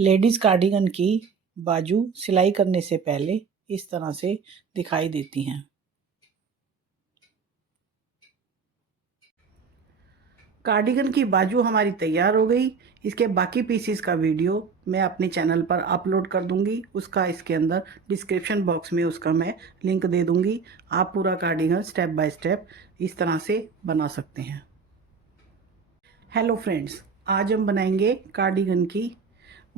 Ladies cardigan की बाजू सिलाई करने से पहले इस तरह से दिखाई देती हैं। कार्डिगन की बाजू हमारी तैयार हो गई। इसके बाकी पीसीस का वीडियो मैं अपने चैनल पर अपलोड कर दूंगी। उसका इसके अंदर डिस्क्रिप्शन बॉक्स में उसका मैं लिंक दे दूंगी। आप पूरा कार्डिगन स्टेप बाय स्टेप इस तरह से बना सकते हैं। हेलो फ्रेंड्स, आज हम बनाएंगे कार्डिगन की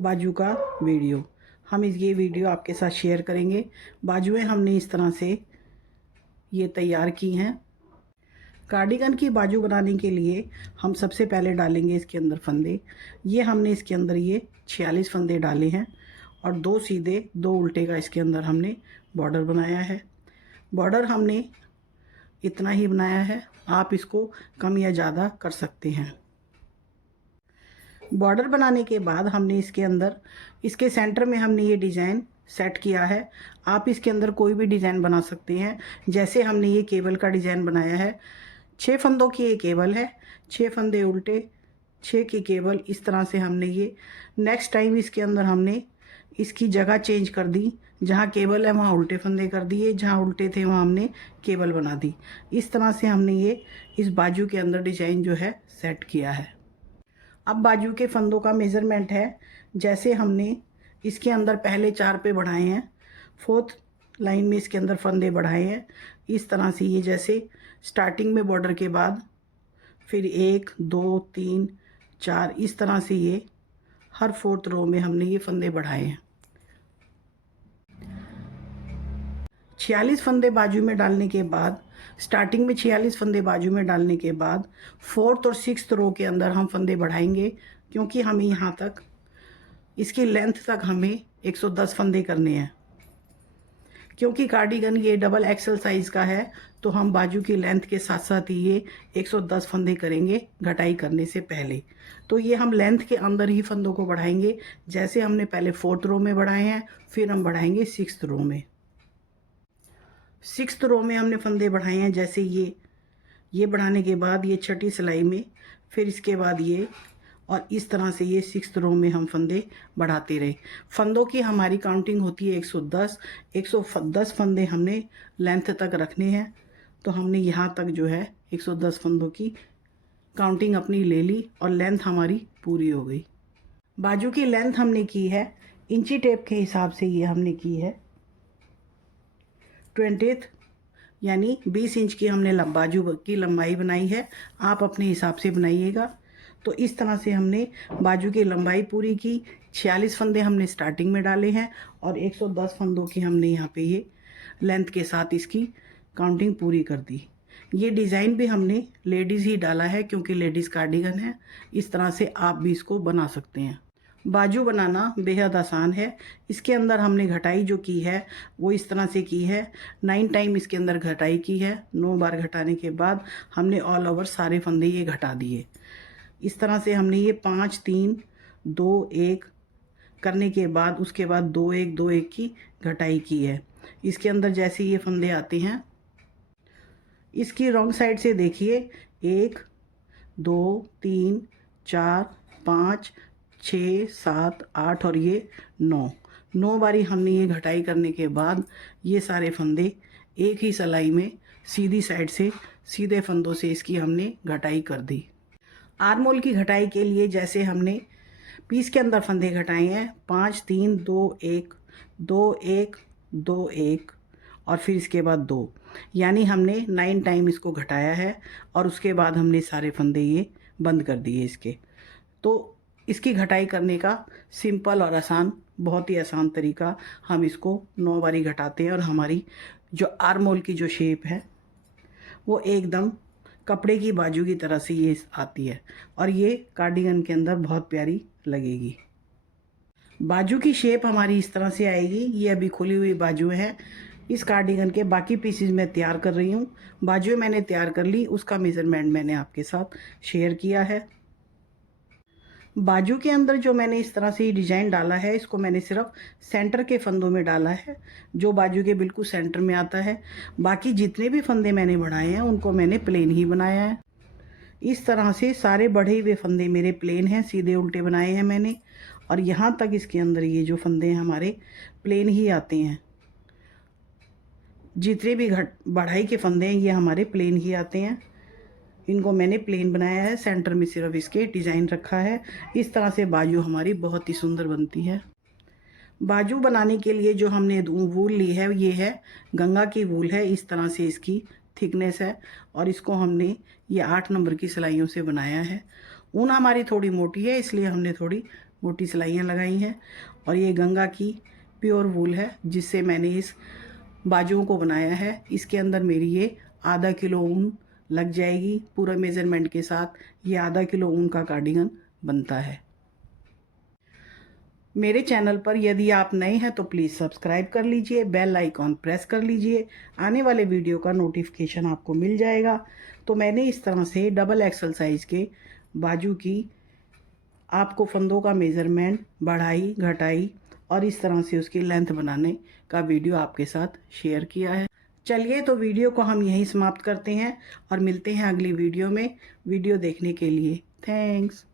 बाजू का वीडियो। हम ये वीडियो आपके साथ शेयर करेंगे। बाजुएं हमने इस तरह से ये तैयार की हैं। कार्डिगन की बाजू बनाने के लिए हम सबसे पहले डालेंगे इसके अंदर फंदे। ये हमने इसके अंदर ये 46 फंदे डाले हैं और 2 सीधे 2 उल्टे का इसके अंदर हमने बॉर्डर बनाया है। बॉर्डर हमने इतना ही बनाया है, आप इसको कम या ज़्यादा कर सकते हैं। बॉर्डर बनाने के बाद हमने इसके अंदर इसके सेंटर में हमने ये डिज़ाइन सेट किया है। आप इसके अंदर कोई भी डिज़ाइन बना सकते हैं। जैसे हमने ये केबल का डिज़ाइन बनाया है, 6 फंदों की ये केबल है, 6 फंदे उल्टे, 6 की केबल। इस तरह से हमने ये नेक्स्ट टाइम इसके अंदर हमने इसकी जगह चेंज कर दी। जहाँ केबल है वहाँ उल्टे फंदे कर दिए, जहाँ उल्टे थे वहाँ हमने केबल बना दी। इस तरह से हमने ये इस बाजू के अंदर डिज़ाइन जो है सेट किया है। अब बाजू के फंदों का मेज़रमेंट है। जैसे हमने इसके अंदर पहले 4 पे बढ़ाए हैं, 4th लाइन में इसके अंदर फंदे बढ़ाए हैं। इस तरह से ये जैसे स्टार्टिंग में बॉर्डर के बाद फिर 1 2 3 4 इस तरह से ये हर 4th रो में हमने ये फंदे बढ़ाए हैं। 46 फंदे बाजू में डालने के बाद, स्टार्टिंग में 46 फंदे बाजू में डालने के बाद 4th और 6th रो के अंदर हम फंदे बढ़ाएंगे, क्योंकि हमें यहाँ तक इसकी लेंथ तक हमें 110 फंदे करने हैं। क्योंकि कार्डिगन ये डबल एक्सल साइज़ का है, तो हम बाजू की लेंथ के साथ साथ ही ये 110 फंदे करेंगे घटाई करने से पहले। तो ये हम लेंथ के अंदर ही फंदों को बढ़ाएंगे। जैसे हमने पहले 4th रो में बढ़ाए हैं, फिर हम बढ़ाएंगे 6th रो में। 6th रो में हमने फंदे बढ़ाए हैं। जैसे ये बढ़ाने के बाद ये 6ठी सिलाई में, फिर इसके बाद ये, और इस तरह से ये 6th रो में हम फंदे बढ़ाते रहे। फंदों की हमारी काउंटिंग होती है 110। 110 फंदे हमने लेंथ तक रखने हैं। तो हमने यहाँ तक जो है 110 फंदों की काउंटिंग अपनी ले ली और लेंथ हमारी पूरी हो गई। बाजू की लेंथ हमने की है इंची टेप के हिसाब से, ये हमने की है 20th, यानी 20 इंच की हमने बाजू की लंबाई बनाई है। आप अपने हिसाब से बनाइएगा। तो इस तरह से हमने बाजू की लंबाई पूरी की। 46 फंदे हमने स्टार्टिंग में डाले हैं और 110 फंदों की हमने यहाँ पे ये लेंथ के साथ इसकी काउंटिंग पूरी कर दी। ये डिज़ाइन भी हमने लेडीज़ ही डाला है, क्योंकि लेडीज़ कार्डिगन है। इस तरह से आप भी इसको बना सकते हैं। बाजू बनाना बेहद आसान है। इसके अंदर हमने घटाई जो की है वो इस तरह से की है। 9 टाइम इसके अंदर घटाई की है। 9 बार घटाने के बाद हमने ऑल ओवर सारे फंदे ये घटा दिए। इस तरह से हमने ये 5 3 2 1 करने के बाद उसके बाद 2 1 2 1 की घटाई की है। इसके अंदर जैसे ये फंदे आते हैं, इसकी रॉन्ग साइड से देखिए, 1 2 3 4 5 6 7 8 और ये 9 बारी हमने ये घटाई करने के बाद ये सारे फंदे एक ही सिलाई में सीधी साइड से सीधे फंदों से इसकी हमने घटाई कर दी। आर्म होल की घटाई के लिए जैसे हमने पीस के अंदर फंदे घटाए हैं, 5 3 2 1 2 1 2 1 और फिर इसके बाद 2, यानी हमने 9 टाइम इसको घटाया है और उसके बाद हमने सारे फंदे ये बंद कर दिए इसके। तो इसकी घटाई करने का सिंपल और आसान, बहुत ही आसान तरीका, हम इसको 9 बारी घटाते हैं और हमारी जो आर्म होल की जो शेप है वो एकदम कपड़े की बाजू की तरह से ये आती है और ये कार्डिगन के अंदर बहुत प्यारी लगेगी। बाजू की शेप हमारी इस तरह से आएगी। ये अभी खुली हुई बाजू है। इस कार्डिगन के बाकी पीसेस मैं तैयार कर रही हूँ। बाजू मैंने तैयार कर ली, उसका मेज़रमेंट मैंने आपके साथ शेयर किया है। बाजू के अंदर जो मैंने इस तरह से डिज़ाइन डाला है, इसको मैंने सिर्फ सेंटर के फंदों में डाला है, जो बाजू के बिल्कुल सेंटर में आता है। बाकी जितने भी फंदे मैंने बढ़ाए हैं उनको मैंने प्लेन ही बनाया है। इस तरह से सारे बढ़े हुए फंदे मेरे प्लेन हैं, सीधे उल्टे बनाए हैं मैंने। और यहाँ तक इसके अंदर ये जो फंदे हैं हमारे प्लेन ही आते हैं। जितने भी बढ़ाई के फंदे हैं ये हमारे प्लेन ही आते हैं। इनको मैंने प्लेन बनाया है, सेंटर में सिर्फ इसके डिज़ाइन रखा है। इस तरह से बाजू हमारी बहुत ही सुंदर बनती है। बाजू बनाने के लिए जो हमने वूल ली है ये है गंगा की वूल है। इस तरह से इसकी थिकनेस है और इसको हमने ये 8 नंबर की सिलाइयों से बनाया है। ऊन हमारी थोड़ी मोटी है इसलिए हमने थोड़ी मोटी सिलाइयाँ लगाई हैं। और ये गंगा की प्योर वूल है जिससे मैंने इस बाजुओं को बनाया है। इसके अंदर मेरी ये आधा किलो ऊन लग जाएगी। पूरा मेज़रमेंट के साथ ये आधा किलो ऊन का कार्डिगन बनता है। मेरे चैनल पर यदि आप नए हैं तो प्लीज़ सब्सक्राइब कर लीजिए, बेल आइकॉन प्रेस कर लीजिए, आने वाले वीडियो का नोटिफिकेशन आपको मिल जाएगा। तो मैंने इस तरह से डबल एक्सल साइज़ के बाजू की आपको फंदों का मेज़रमेंट, बढ़ाई घटाई और इस तरह से उसकी लेंथ बनाने का वीडियो आपके साथ शेयर किया है। चलिए तो वीडियो को हम यहीं समाप्त करते हैं और मिलते हैं अगली वीडियो में। वीडियो देखने के लिए थैंक्स।